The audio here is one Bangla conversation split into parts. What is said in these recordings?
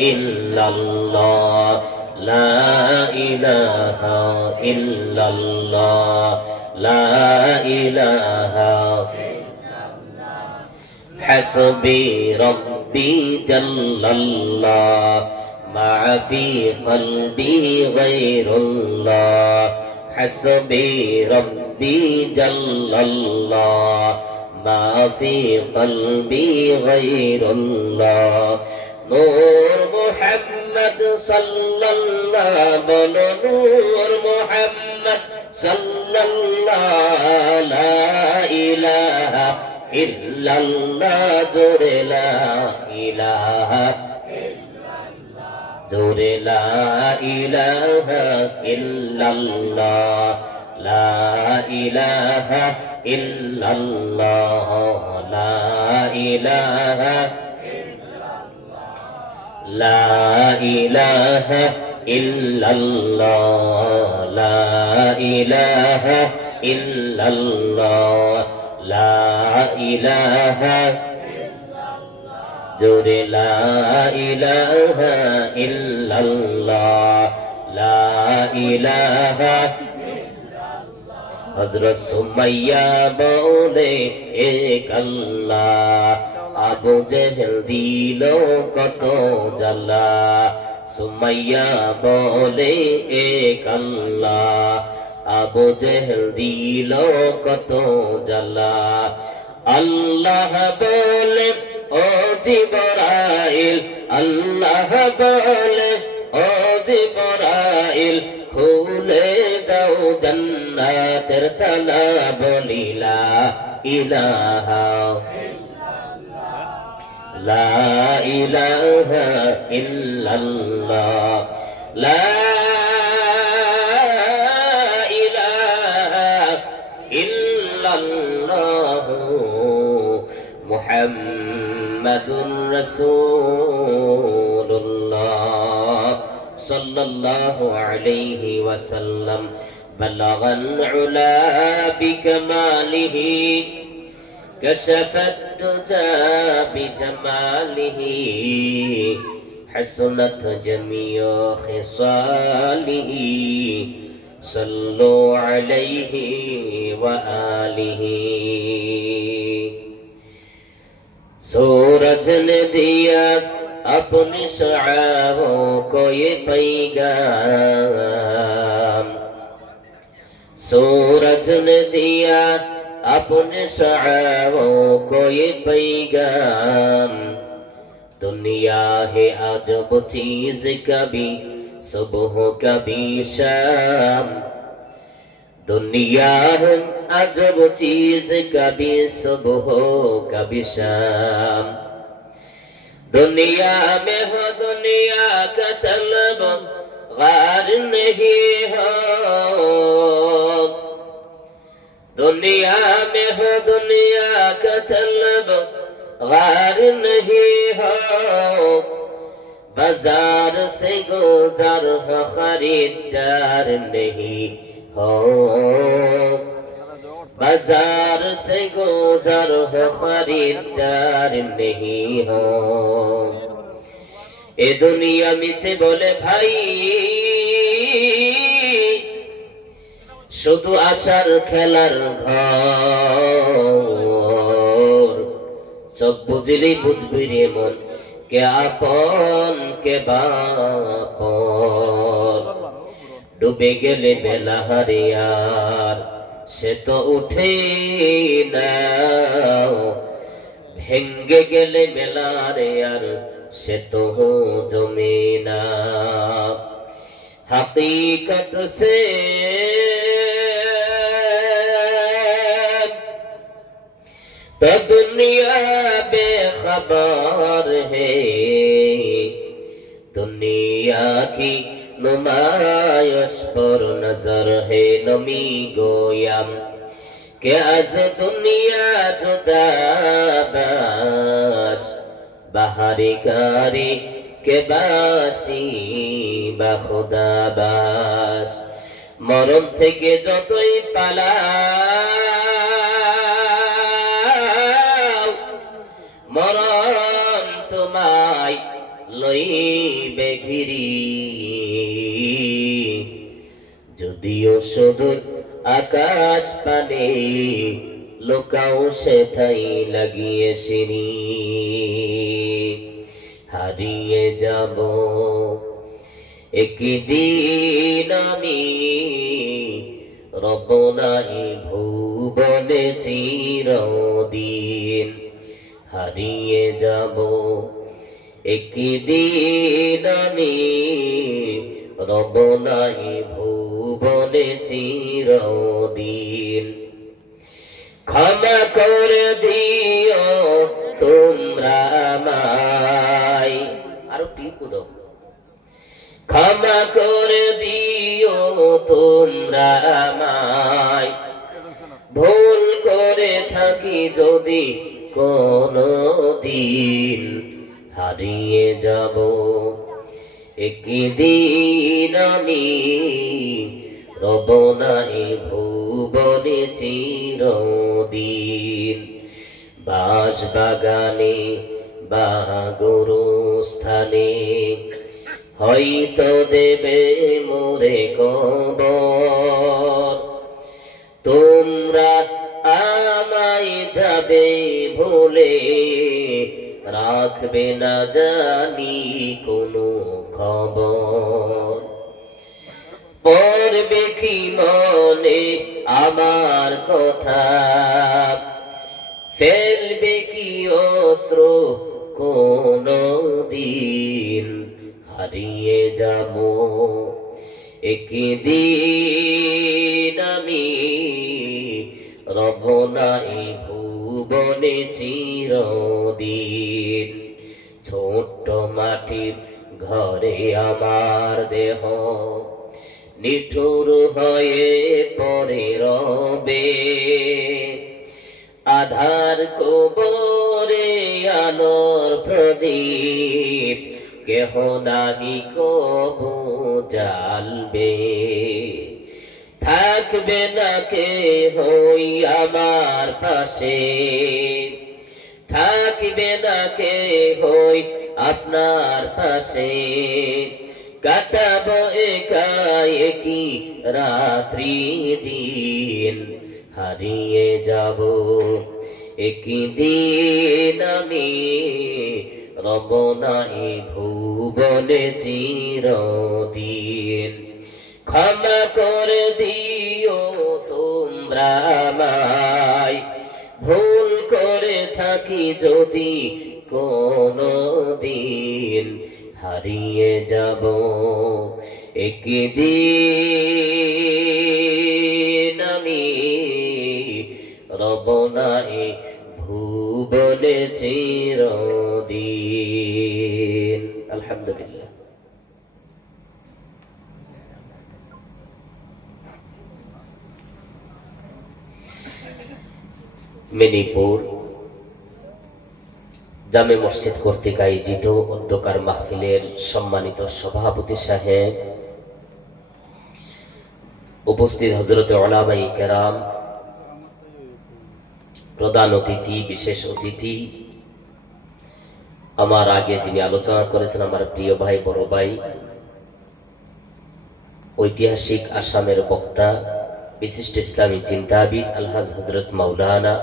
illallah, la ilaha illallah, la ilaha hasbi rabbi jallallah, ma fi qalbi ghayrullah, hasbi rabbi jallallah, ma fi qalbi ghayrullah. নূর মুহাম্মদ সাল্লাল্লাহু বলো নূর মুহাম্মদ সাল্লাল্লাহু লা ইলাহা ইল্লাল্লাহ জোরে লা ইলাহা ইল্লাল্লাহ জোরে লা ইলাহা ইল্লাল্লাহ লা ইলাহা ইল্লাল্লাহ লা ইলাহা لا إله إلا الله لا إله إلا الله لا إله جور لا إله إلا الله لا إله হযরত সুমাইয়া বলে এক আল্লাহ আবু জেহেল দিল কত জ্বালা সুমাইয়া বলে এক আল্লাহ আবু জেহেল দিল কত জ্বালা আল্লাহ বলে ও জিবরাইল আল্লাহ বলে ও জিবরাইল খুলে দাও জান্নাতের তালা বলিলা ইলাহা لا إله إلا الله لا إله إلا الله محمد رسول الله صلى الله عليه وسلم بلغ العلا بكماله كشف الدجى بجماله حسنت جميع خصاله صلوا عليه وآله सूरज ने दिया अपनी शआओं को ये पैगाम सूरज ने दिया अपने शआओं को ये पैगाम दुनिया है अजब चीज कभी सुबह कभी शाम दुनिया है अजब चीज कभी सुबह कभी शाम दुनिया में हो दुनिया का तलब गार नहीं हो दुनिया में हो दुनिया का तलब गार नहीं हो बाजार से गुजर हो खरीदार नहीं हो बाजार से गुजर हो खरीदार नहीं हो ए दुनिया मिছে बोले भाई শুধু আশার খেলার ঘর চোখ বুঝলি বুঝবি রে মন কে আপন কে বাপন ডুবে গেলে বেলা হারিয়ার সে তো উঠে না ভেঙ্গে গেলে মেলারে আর সে তো জমে না हकीकत से तो दुनिया बेखबर है दुनिया की नुमाइश पर नजर है नमी गोयाम के आज दुनिया जुदा बाश बाहरी कारी के बासी বা খোদা বাস মরণ থেকে যতই পালাও মরণ তোমায় লইবে ঘিরি, যদিও সুদূর আকাশ পানে লোকাও সেথাই লাগিয়ে সিঁড়ি। হারিয়ে যাব একদিন আমি, রব নাই ভুবনে চিরদিন। হারিয়ে যাব একদিন আমি, রব নাই ভুবনে চিরদিন। ক্ষমা করে দিও তোমরা আমায়, আরো টিপু দাও। ক্ষমা করে দিও তোমরা আমায়, ভুল করে থাকি যদি কোনো দিন। হারিয়ে যাব একদিন আমি, রব নাই ভুবনে চিরদিন। বাঁশ বাগানে বা গোরস্থানে হয়তো দেবে মোরে কবর। তোমরা আমায় যাবে ভুলে, রাখবে না জানি কোনো খবর। পড়বে কি মনে আমার কথা, ফেলবে কি অশ্রু কোনো দিন। হারিয়ে যাব একদিন আমি, রব নাই ভুবনে চিরদিন। ছোট্ট মাটির ঘরে আমার দেহ নিঠুর হয়ে পড়ে রবে, আধার কবরে আলোর প্রদীপ কেহ নাহি কবু জ্বালবে। থাকবে না কে হই আমার পাশে, থাকবে না কে হই আপনার পাশে। কাটাবো একা একই রাত্রি দিন। হারিয়ে যাব একদিন আমি, রব নাই ভুবনে চিরদিন। ক্ষমা করে দিও তোমরা আমায়, ভুল করে থাকি যদি কোনো দিন। হারিয়ে যাব একদিন আমি, রব নাই ভুবনে চিরদিন। আলহামদুলিল্লাহ। মেদিনীপুর জামে মসজিদ কর্তৃক আয়োজিত অধ্যকার মাহফিলের সম্মানিত সভাপতি সাহেব, উপস্থিত হযরতে উলামায়ে কেরাম, প্রধান অতিথি, বিশেষ অতিথি, আমার আগে যিনি আলোচনা করেছেন আমার প্রিয় ভাই, বড় ভাই, ঐতিহাসিক আসামের বক্তা, বিশিষ্ট ইসলামী চিন্তাবিদ আলহাজ হযরত মাওলানা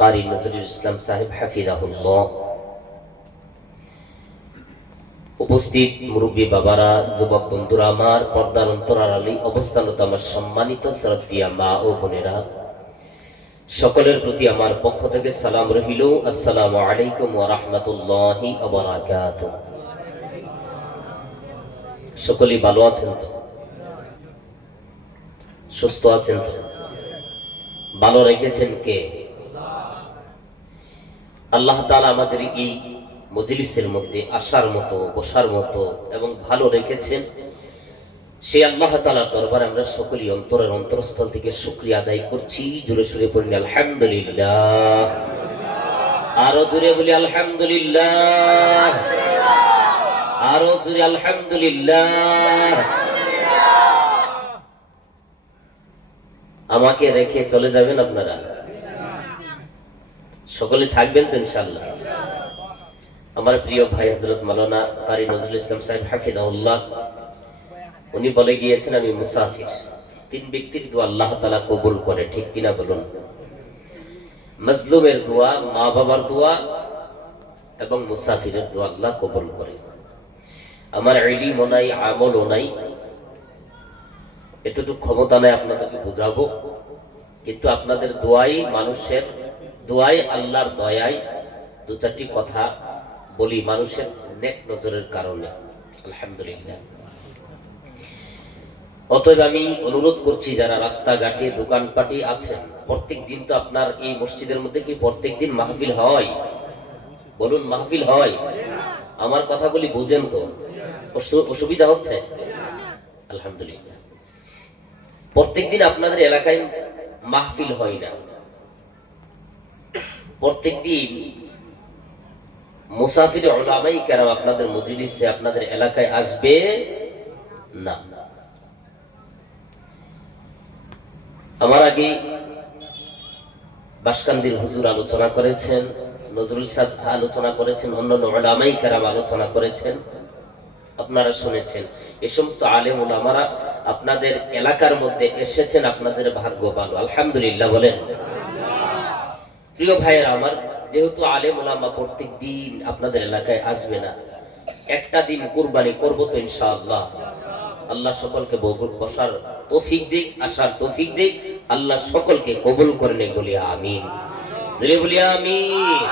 কারি নজরুল ইসলাম সাহেব হাফিজাহুল্লাহ, উপস্থিত মুরব্বী বাবারা, যুবক বন্ধুরা, আমার পর্দার অন্তরালী অবস্থানত আমার সম্মানিত শ্রদ্ধেয় মা ও বোনেরা, সকলের প্রতি আমার পক্ষ থেকে সালাম রহিল। আসসালামু আলাইকুম ওয়া রাহমাতুল্লাহি ওয়া বারাকাতুহু। সকলেই ভালো আছেন তো? সুস্থ আছেন তো? ভালো রেখেছেন কে? আল্লাহ তাআলা আমাদের এই মজলিসের মধ্যে আসার মতো, বসার মতো এবং ভালো রেখেছেন। সেই আল্লাহ তাআলার দরবারে আমরা সকলেই অন্তরের অন্তরস্থল থেকে শুকরিয়া আদায় করছি। জোরে সুরে পড়ি আলহামদুলিল্লাহ। আরো জোরে বলি আলহামদুলিল্লাহ। আরো জোরে আলহামদুলিল্লাহ। আমাকে রেখে চলে যাবেন আপনারা? সকলে থাকবেন তো ইনশাআল্লাহ? আমার প্রিয় ভাই হযরত মাওলানা কারি নজরুল ইসলাম সাহেব হাফিজাহুল্লাহ, উনি বলে গিয়েছেন আমি মুসাফির। তিন ব্যক্তির দোয়া আল্লাহ তাআলা কবুল করে, ঠিক কিনা বলুন? মাজলুমের দোয়া, মা বাবার দোয়া এবং মুসাফিরের দোয়া আল্লাহ কবুল করে। আমার ইলমও নাই, আমলও নাই, এতটুকু ক্ষমতা নাই আপনাদেরকে বুঝাবো, কিন্তু আপনাদের দোয়াই, মানুষের দোয়াই, আল্লাহর দয়ায় দু চারটি কথা বলি মানুষের নেক নজরের কারণে, আলহামদুলিল্লাহ। অতএব আমি অনুরোধ করছি যারা রাস্তাঘাটে দোকানপাটে আছেন, প্রত্যেক দিন তো আপনার এই মসজিদের মধ্যে কি প্রত্যেক দিন মাহফিল হয়? বলুন, মাহফিল হয়? আমার কথাগুলি বুঝেন তো? অসুবিধা হচ্ছে? আলহামদুলিল্লাহ। প্রত্যেক দিন আপনাদের এলাকায় মাহফিল হয় না, প্রত্যেক দিন মুসাফির উলামায়ে কেরাম আপনাদের মজলিসে, আপনাদের এলাকায় আসবে না। আমার আগে বাসকান্দির হুজুর আলোচনা করেছেন, নজরুল সাহেব আলোচনা করেছেন, অন্যান্য উলামায়ে কেরাম আলোচনা করেছেন, আপনারা শুনেছেন। এই সমস্ত আলেম উলামারা আপনাদের এলাকার মধ্যে এসেছেন, আপনাদের ভাগ্য ভালো, আলহামদুলিল্লাহ বলেন। প্রিয় ভাইয়েরা আমার, যেহেতু আলেম উলামা প্রত্যেক দিন আপনাদের এলাকায় আসবে না, একটা দিন কুরবানি করব তো ইনশাআল্লাহ। আল্লাহ সকলকে বসার তৌফিক দিক, আসার তৌফিক দিক, আল্লাহ সকলকে কবুল করে নেক, বলি আমিন। বলি আমিন।